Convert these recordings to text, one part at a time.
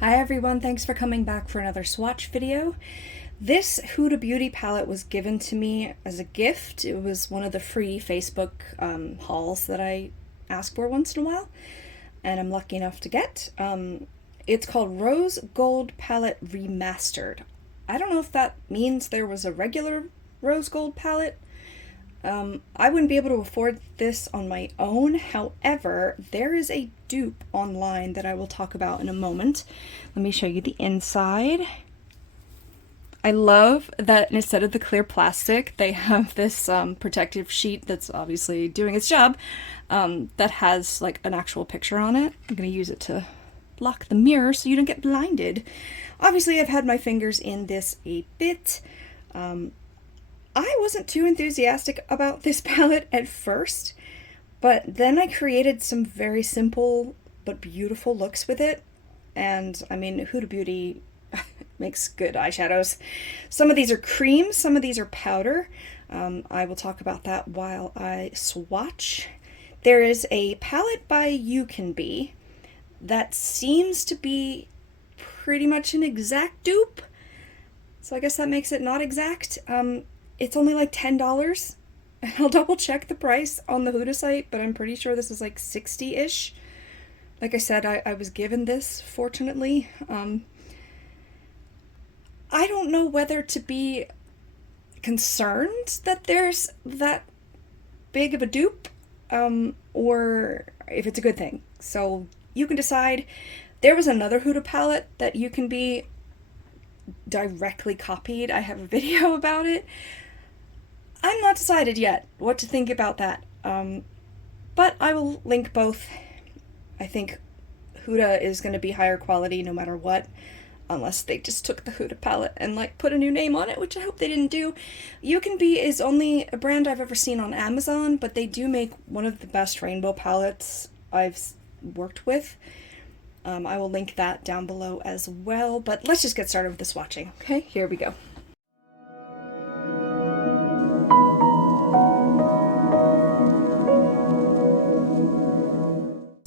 Hi everyone, thanks for coming back for another swatch video. This Huda Beauty palette was given to me as a gift. It was one of the free Facebook hauls that I ask for once in a while, and I'm lucky enough to get. It's called Rose Gold Palette Remastered. I don't know if that means there was a regular rose gold palette. I wouldn't be able to afford this on my own. However, there is a dupe online that I will talk about in a moment. Let me show you the inside. I love that instead of the clear plastic, they have this protective sheet that's obviously doing its job, that has like an actual picture on it. I'm going to use it to block the mirror so you don't get blinded. Obviously, I've had my fingers in this a bit. I wasn't too enthusiastic about this palette at first, but then I created some very simple but beautiful looks with it. And I mean, Huda Beauty makes good eyeshadows. Some of these are cream, some of these are powder. I will talk about that while I swatch. There is a palette by You Can Be that seems to be pretty much an exact dupe. So I guess that makes it not exact. It's only like $10. I'll double check the price on the Huda site, but I'm pretty sure this is like 60-ish. Like I said, I was given this, fortunately. I don't know whether to be concerned that there's that big of a dupe, or if it's a good thing. So you can decide. There was another Huda palette that You Can Be directly copied. I have a video about it. I'm not decided yet what to think about that, but I will link both. I think Huda is going to be higher quality no matter what, unless they just took the Huda palette and like put a new name on it, which I hope they didn't do. You Can Be is only a brand I've ever seen on Amazon, but they do make one of the best rainbow palettes I've worked with. I will link that down below as well, but let's just get started with the swatching. Okay, here we go.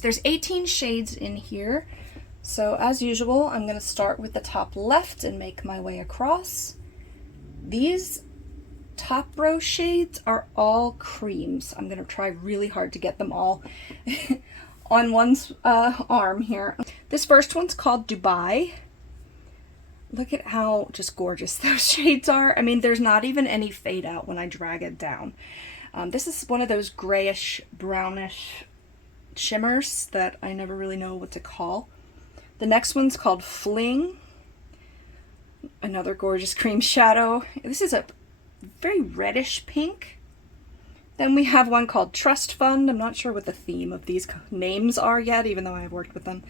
There's 18 shades in here, so as usual, I'm going to start with the top left and make my way across. These top row shades are all creams. I'm going to try really hard to get them all on one's arm here. This first one's called Dubai. Look at how just gorgeous those shades are. I mean, there's not even any fade out when I drag it down. This is one of those grayish, brownish shimmers that I never really know what to call. The next one's called Fling. Another gorgeous cream shadow. This is a very reddish pink. Then we have one called Trust Fund. I'm not sure what the theme of these names are yet, even though I've worked with them.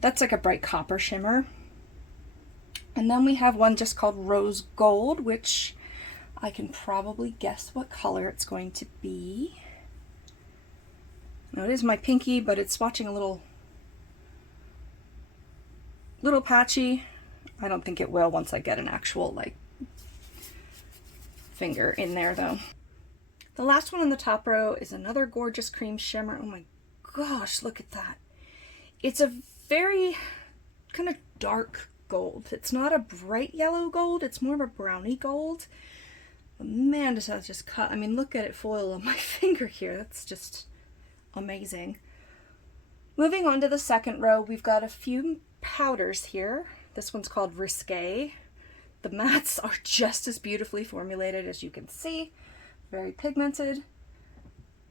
That's like a bright copper shimmer. And then we have one just called Rose Gold, which I can probably guess what color it's going to be. Now it is my pinky, but it's swatching a little patchy. I don't think it will once I get an actual like finger in there though. The last one in the top row is another gorgeous cream shimmer. Oh my gosh, look at that. It's a very kind of dark gold. It's not a bright yellow gold, it's more of a browny gold. But man, does that just cut. I mean, look at it foil on my finger here. That's just amazing. Moving on to the second row, we've got a few powders here. This one's called Risque. The mattes are just as beautifully formulated as you can see. Very pigmented.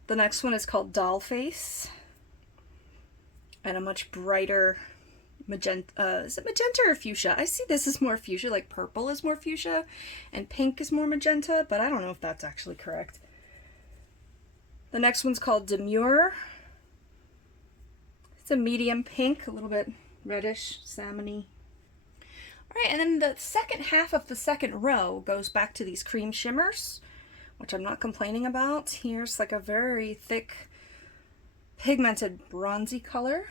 The next one is called Doll Face. And a much brighter magenta. Is it magenta or fuchsia? I see this is more fuchsia, like purple is more fuchsia and pink is more magenta, but I don't know if that's actually correct. The next one's called Demure. It's a medium pink, a little bit reddish, salmony. All right, and then the second half of the second row goes back to these cream shimmers, which I'm not complaining about. Here's like a very thick, pigmented bronzy color.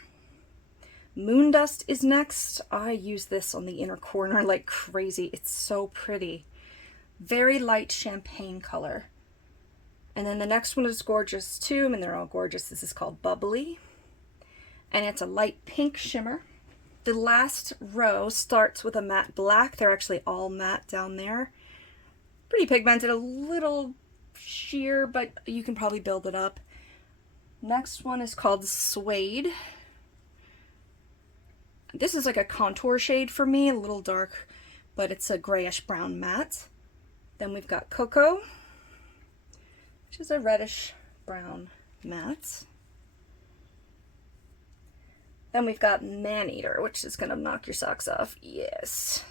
Moon Dust is next. I use this on the inner corner like crazy. It's so pretty. Very light champagne color. And then the next one is gorgeous too. I mean, they're all gorgeous. This is called Bubbly. And it's a light pink shimmer. The last row starts with a matte black. They're actually all matte down there. Pretty pigmented, a little sheer, but you can probably build it up. Next one is called Suede. This is like a contour shade for me, a little dark, but it's a grayish brown matte. Then we've got Cocoa, which is a reddish brown matte. Then we've got Maneater, which is gonna knock your socks off. Yes.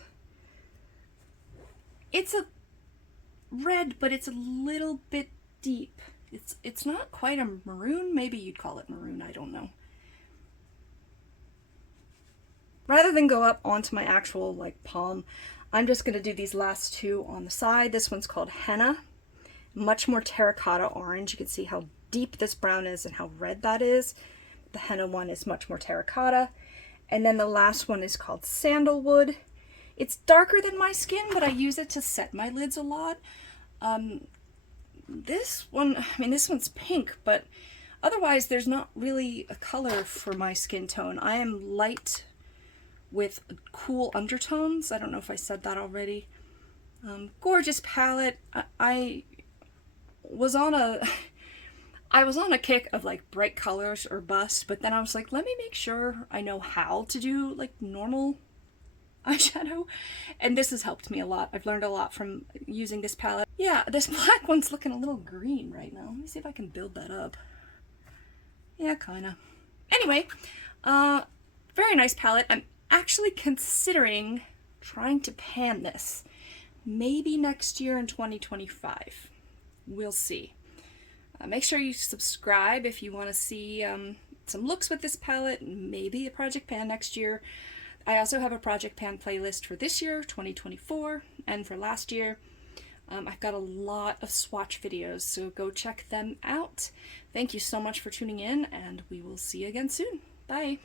It's a red, but it's a little bit deep. It's not quite a maroon. Maybe you'd call it maroon, I don't know. Rather than go up onto my actual like palm, I'm just gonna do these last two on the side. This one's called Henna. Much more terracotta orange. You can see how deep this brown is and how red that is. The henna one is much more terracotta. And then the last one is called Sandalwood. It's darker than my skin, but I use it to set my lids a lot. This one, I mean, this one's pink, but otherwise there's not really a color for my skin tone. I am light with cool undertones. I don't know if I said that already. Gorgeous palette. I was on a kick of like bright colors or bust, but then I was like, let me make sure I know how to do like normal eyeshadow, and this has helped me a lot. I've learned a lot from using this palette. Yeah, this black one's looking a little green right now. Let me see if I can build that up. Yeah, kinda. Anyway, very nice palette. I'm actually considering trying to pan this. Maybe next year in 2025. We'll see. Make sure you subscribe if you want to see some looks with this palette, maybe a project pan next year. I also have a project pan playlist for this year, 2024, and for last year. I've got a lot of swatch videos, so go check them out. Thank you so much for tuning in, and we will see you again soon. Bye!